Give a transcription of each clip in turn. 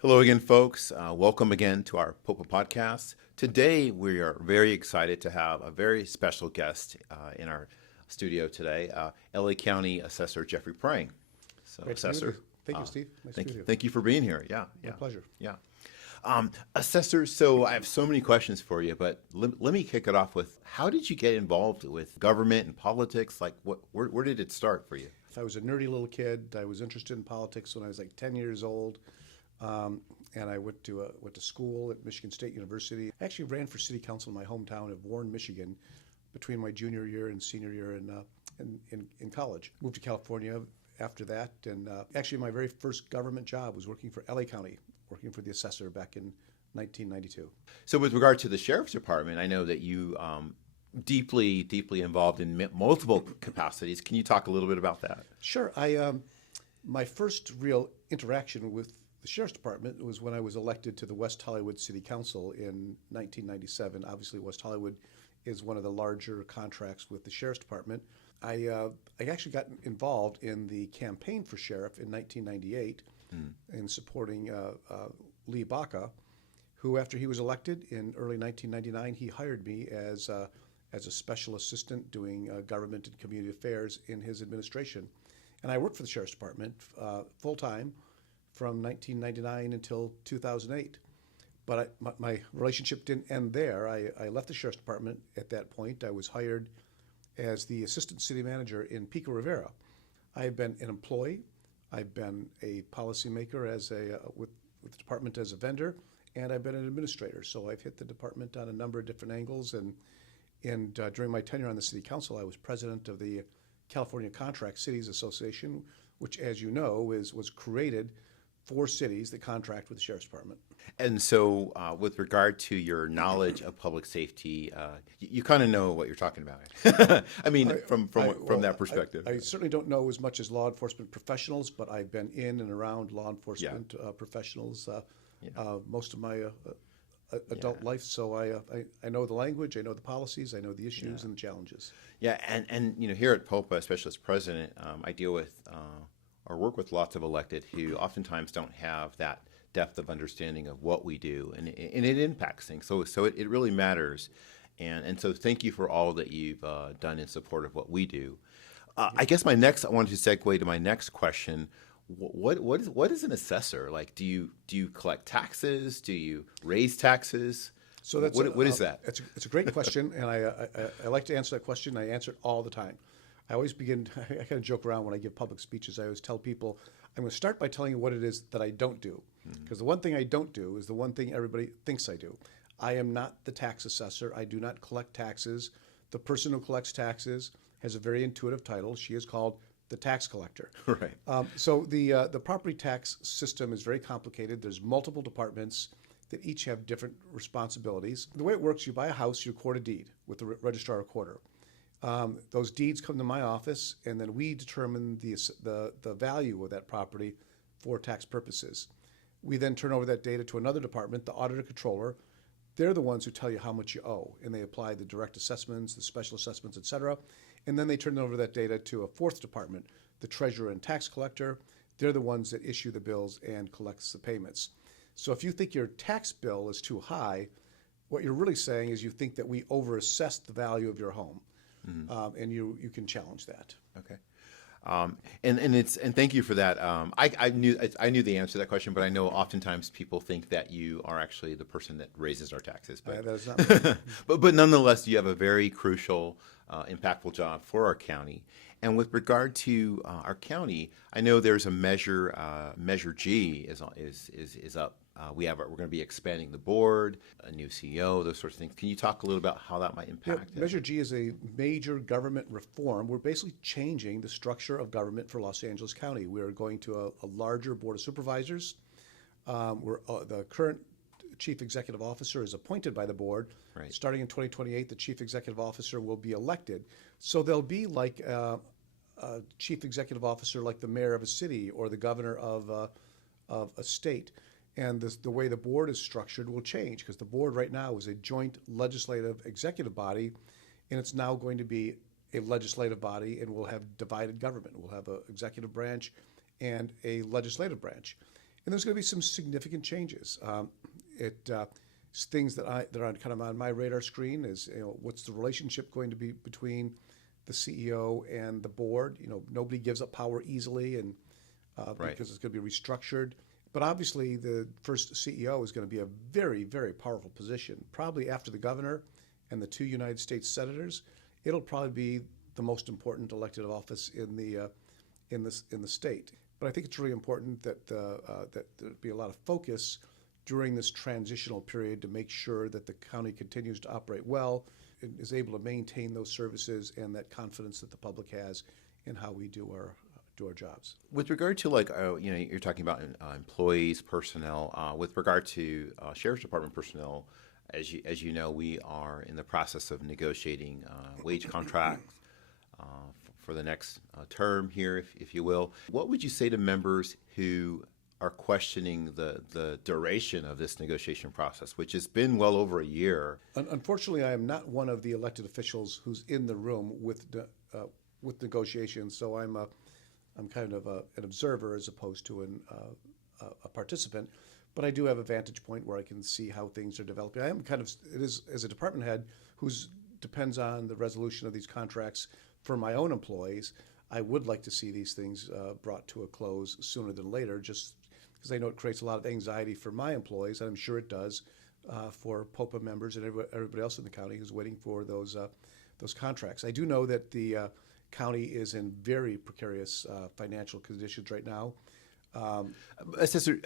Hello again, folks. Welcome again to our PPOA podcast. Today, we are very excited to have a very special guest in our studio today, LA County Assessor Jeffrey Prang. So, Great to be with Assessor, you. Thank you, Steve. Nice to thank meet you, you. thank you for being here. Yeah, My pleasure. yeah. Assessor, so I have so many questions for you, but let me kick it off with, how did you get involved with government and politics? Like, where did it start for you? I was a nerdy little kid. I was interested in politics when I was like 10 years old. And I went to school at Michigan State University. I actually ran for city council in my hometown of Warren, Michigan, between my junior year and senior year in college. Moved to California after that, and actually my very first government job was working for LA County, working for the assessor back in 1992. So with regard to the sheriff's department, I know that you deeply involved in multiple capacities. Can you talk a little bit about that? Sure. My first real interaction with the Sheriff's Department was when I was elected to the West Hollywood City Council in 1997. Obviously, West Hollywood is one of the larger contracts with the Sheriff's Department. I actually got involved in the campaign for sheriff in 1998 in supporting Lee Baca, who, after he was elected in early 1999, he hired me as a special assistant doing government and community affairs in his administration. And I worked for the Sheriff's Department full-time from 1999 until 2008. But my relationship didn't end there. I left the Sheriff's Department at that point. I was hired as the assistant city manager in Pico Rivera. I have been an employee. I've been a policymaker with the department as a vendor, and I've been an administrator. So I've hit the department on a number of different angles. And during my tenure on the city council, I was president of the California Contract Cities Association, which, as you know, was created for cities that contract with the Sheriff's Department. And so with regard to your knowledge of public safety, you kind of know what you're talking about. I mean, from that perspective. I certainly don't know as much as law enforcement professionals, but I've been in and around law enforcement professionals most of my adult life. So I know the language, I know the policies, I know the issues and the challenges. Yeah, and here at POPA, especially as president, I deal with or work with lots of elected who oftentimes don't have that depth of understanding of what we do, and it impacts things. So it really matters, and so thank you for all that you've done in support of what we do. I guess I wanted to segue to my next question. What is an assessor? Like, do you collect taxes? Do you raise taxes? So that's what is that? It's a great question, and I like to answer that question. I answer it all the time. I always begin, I kind of joke around when I give public speeches. I always tell people, I'm going to start by telling you what it is that I don't do. Because the one thing I don't do is the one thing everybody thinks I do. I am not the tax assessor. I do not collect taxes. The person who collects taxes has a very intuitive title. She is called the tax collector. Right. So the property tax system is very complicated. There's multiple departments that each have different responsibilities. The way it works, you buy a house, you record a deed with the registrar recorder. Those deeds come to my office, and then we determine the value of that property for tax purposes. We then turn over that data to another department, the auditor controller. They're the ones who tell you how much you owe, and they apply the direct assessments, the special assessments, et cetera. And then they turn over that data to a fourth department, the treasurer and tax collector. They're the ones that issue the bills and collects the payments. So if you think your tax bill is too high, what you're really saying is you think that we overassessed the value of your home. And you can challenge that. Okay, and thank you for that. I knew the answer to that question, but I know oftentimes people think that you are actually the person that raises our taxes. But that is not me. but nonetheless, you have a very crucial, impactful job for our county. And with regard to our county, I know there's a Measure G is up. We're going to be expanding the board, a new CEO, those sorts of things. Can you talk a little about how that might impact it? Measure G is a major government reform. We're basically changing the structure of government for Los Angeles County. We're going to a larger board of supervisors. The current chief executive officer is appointed by the board. Right. Starting in 2028, the chief executive officer will be elected. So there'll be like a chief executive officer like the mayor of a city or the governor of a state. And the way the board is structured will change, because the board right now is a joint legislative executive body, and it's now going to be a legislative body, and we'll have divided government. We'll have an executive branch and a legislative branch. And there's going to be some significant changes. Things that are kind of on my radar screen is, what's the relationship going to be between the CEO and the board? Nobody gives up power easily, and Right. because it's going to be restructured. But obviously, the first CEO is going to be a very, very powerful position. Probably after the governor and the 2 United States senators, it'll probably be the most important elected office in the state. But I think it's really important that that there be a lot of focus during this transitional period to make sure that the county continues to operate well and is able to maintain those services and that confidence that the public has in how we do our jobs. With regard to you're talking about employees, personnel. With regard to Sheriff's Department personnel, as you know, we are in the process of negotiating wage contracts for the next term here, if you will. What would you say to members who are questioning the duration of this negotiation process, which has been well over a year? Unfortunately, I am not one of the elected officials who's in the room with negotiations, so I'm kind of an observer as opposed to a participant. But I do have a vantage point where I can see how things are developing. I am it is as a department head who depends on the resolution of these contracts for my own employees. I would like to see these things brought to a close sooner than later, just because I know it creates a lot of anxiety for my employees, and I'm sure it does for POPA members and everybody else in the county who's waiting for those contracts. I do know that the county is in very precarious financial conditions right now. Assessor,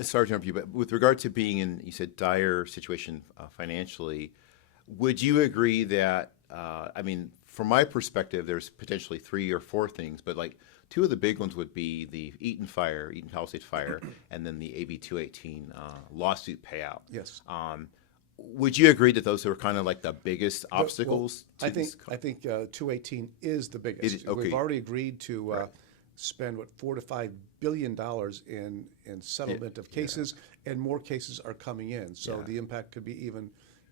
sorry to interrupt you, but with regard to being in, you said, dire situation financially, would you agree that, from my perspective, there's potentially 3 or 4 things, but like 2 of the big ones would be the Eaton Palisades fire, and then the AB 218 lawsuit payout. Yes. Would you agree that those are kind of like the biggest obstacles? I think 218 is the biggest. Okay. We've already agreed to spend $4 to $5 billion in settlement of cases, and more cases are coming in. So the impact could be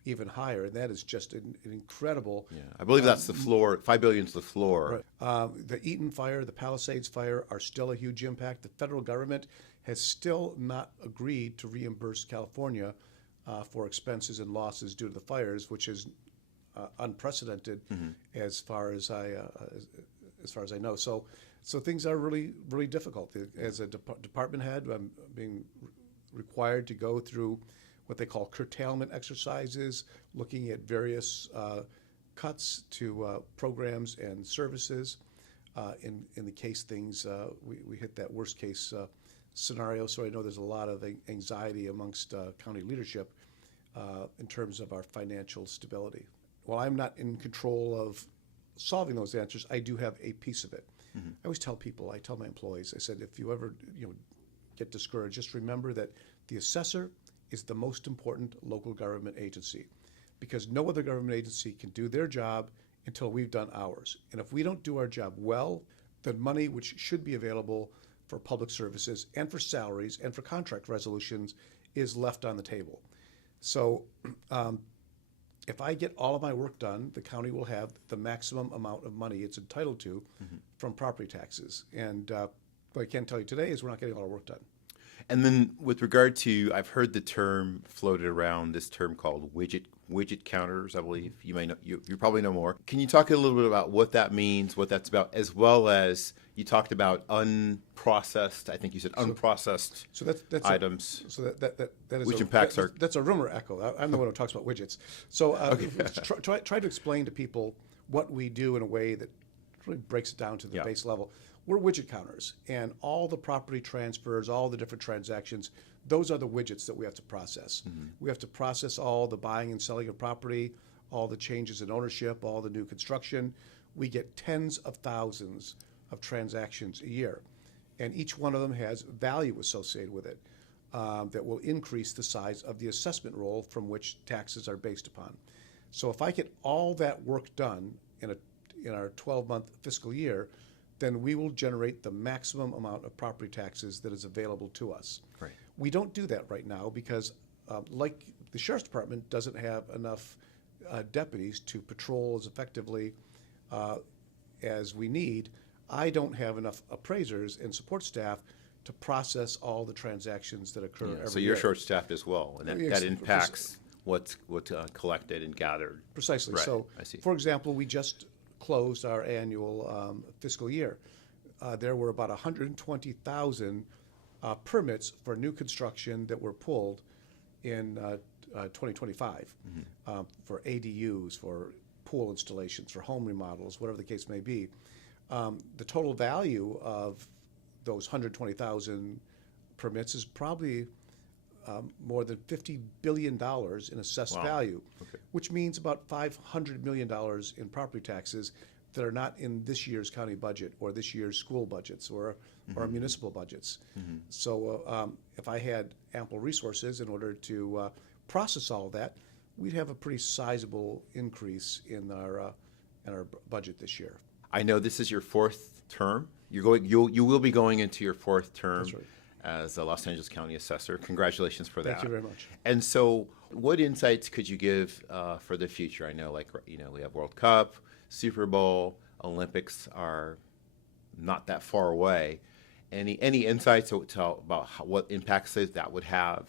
even higher, and that is just an incredible. Yeah, I believe that's the floor. $5 billion is the floor. Right. The Eaton fire, the Palisades fire are still a huge impact. The federal government has still not agreed to reimburse California for expenses and losses due to the fires, which is unprecedented as far as I know. So things are really, really difficult. As a department head, I'm being required to go through what they call curtailment exercises, looking at various cuts to programs and services. In the case things, we hit that worst case scenario, so I know there's a lot of anxiety amongst county leadership in terms of our financial stability. While I'm not in control of solving those answers, I do have a piece of it. I always tell people, I tell my employees, I said, if you ever get discouraged, just remember that the assessor is the most important local government agency, because no other government agency can do their job until we've done ours. And if we don't do our job well, then money which should be available for public services and for salaries and for contract resolutions is left on the table. So if I get all of my work done, the county will have the maximum amount of money it's entitled to from property taxes. And what I can tell you today is we're not getting all our work done. And then with regard to, I've heard the term floated around, this term called widget counters, I believe. You may know, you probably know more. Can you talk a little bit about what that means, what that's about, as well as you talked about unprocessed, I think you said unprocessed that's items. That is which impacts our... That's a rumor echo. I'm the one who talks about widgets. So try to explain to people what we do in a way that really breaks it down to the base level. We're widget counters, and all the property transfers, all the different transactions, those are the widgets that we have to process. We have to process all the buying and selling of property, all the changes in ownership, all the new construction. We get tens of thousands of transactions a year, and each one of them has value associated with it that will increase the size of the assessment roll from which taxes are based upon. So if I get all that work done in our 12-month fiscal year, then we will generate the maximum amount of property taxes that is available to us. Right. We don't do that right now because, like the Sheriff's Department doesn't have enough deputies to patrol as effectively as we need, I don't have enough appraisers and support staff to process all the transactions that occur every So year. you're short-staffed as well, and that Yes, impacts what's collected and gathered. Precisely. Right, So, I see. for example, we just closed our annual fiscal year. There were about 120,000 permits for new construction that were pulled in 2025 for ADUs, for pool installations, for home remodels, whatever the case may be. The total value of those 120,000 permits is probably more than $50 billion in assessed Wow. value, Okay. which means about $500 million in property taxes that are not in this year's county budget or this year's school budgets or municipal budgets. So if I had ample resources in order to process all of that, we'd have a pretty sizable increase in our budget this year. I know this is your fourth term. You will be going into your fourth term That's right. as a Los Angeles County Assessor. Congratulations for that. Thank you very much. And so, what insights could you give for the future? I know, we have World Cup, Super Bowl, Olympics are not that far away. Any insights about what impacts that would have?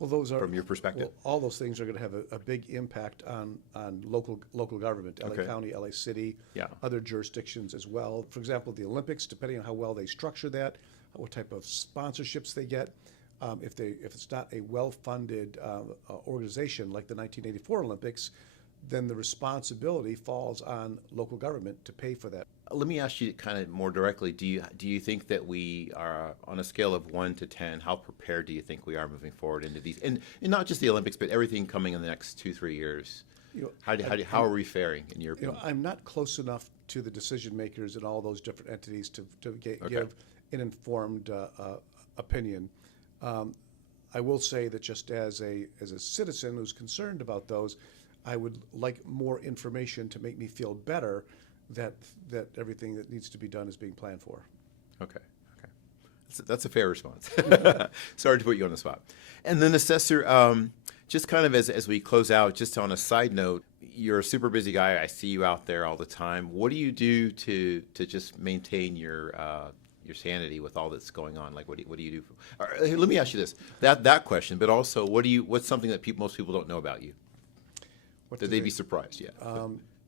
Well, those are from your perspective. Well, all those things are going to have a big impact on local government, LA Okay. County, LA City, Yeah. other jurisdictions as well. For example, the Olympics, depending on how well they structure that, what type of sponsorships they get. If it's not a well-funded organization like the 1984 Olympics, then the responsibility falls on local government to pay for that. Let me ask you kind of more directly. Do you think that we are, on a scale of 1 to 10, how prepared do you think we are moving forward into these, and not just the Olympics, but everything coming in the next 2-3 years? How are we faring in your opinion? I'm not close enough to the decision makers in all those different entities to Okay. give an informed opinion. I will say that just as a citizen who's concerned about those, I would like more information to make me feel better that everything that needs to be done is being planned for. Okay. That's a fair response. Sorry to put you on the spot. And then, Assessor, just kind of as we close out, just on a side note, you're a super busy guy. I see you out there all the time. What do you do to just maintain your sanity with all that's going on? Like, what do you do? Let me ask you this, that question, but also, what's something that most people don't know about you? What That do they'd they- be surprised, yeah.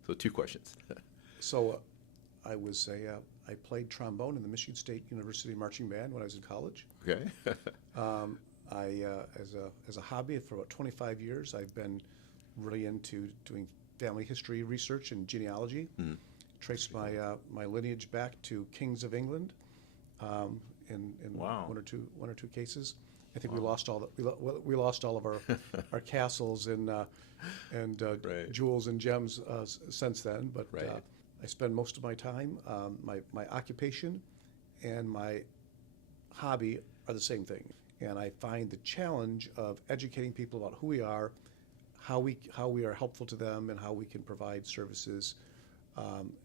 So 2 questions. So I played trombone in the Michigan State University Marching Band when I was in college. Okay. As a hobby for about 25 years, I've been really into doing family history research and genealogy. Traced my lineage back to kings of England in Wow. one or two cases. I think we lost all of our castles and Right. jewels and gems since then. But Right. I spend most of my time, my occupation and my hobby are the same thing. And I find the challenge of educating people about who we are, how we are helpful to them, and how we can provide services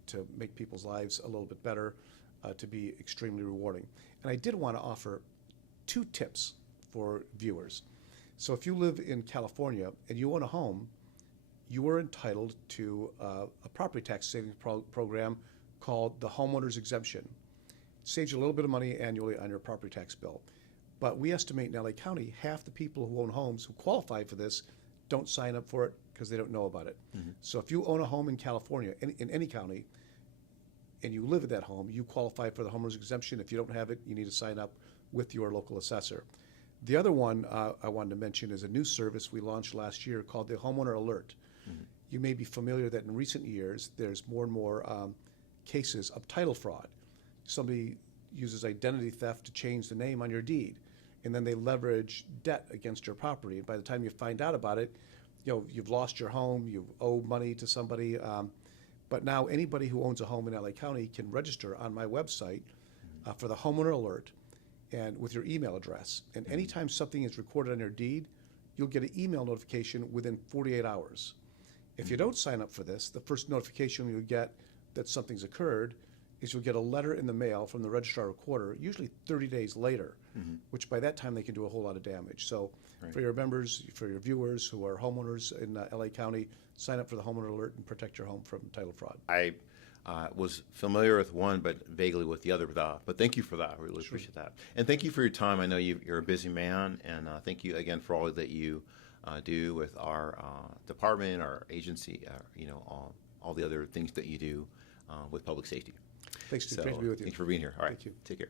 to make people's lives a little bit better, to be extremely rewarding. And I did want to offer 2 tips for viewers. So if you live in California and you own a home, you are entitled to a property tax savings program called the homeowner's exemption. It saves you a little bit of money annually on your property tax bill. But we estimate in LA County, half the people who own homes who qualify for this don't sign up for it because they don't know about it. So if you own a home in California, in any county, and you live in that home, you qualify for the homeowner's exemption. If you don't have it, you need to sign up with your local assessor. The other one I wanted to mention is a new service we launched last year called the Homeowner Alert. You may be familiar that in recent years, there's more and more cases of title fraud. Somebody uses identity theft to change the name on your deed, and then they leverage debt against your property. And by the time you find out about it, you've lost your home, you owe money to somebody. But now anybody who owns a home in LA County can register on my website for the Homeowner Alert and with your email address. And anytime something is recorded on your deed, you'll get an email notification within 48 hours. If you don't sign up for this, the first notification you'll get that something's occurred is you'll get a letter in the mail from the registrar recorder, usually 30 days later, which by that time they can do a whole lot of damage. So for your members, for your viewers who are homeowners in LA County, sign up for the Homeowner Alert and protect your home from title fraud. Was familiar with one, but vaguely with the other. But thank you for that. I really appreciate that. And thank you for your time. I know you're a busy man, and thank you again for all that you do with our department, our agency, all the other things that you do with public safety. Thanks, Steve. So, Great to be with you. thanks for being here. All right. Thank you. Take care.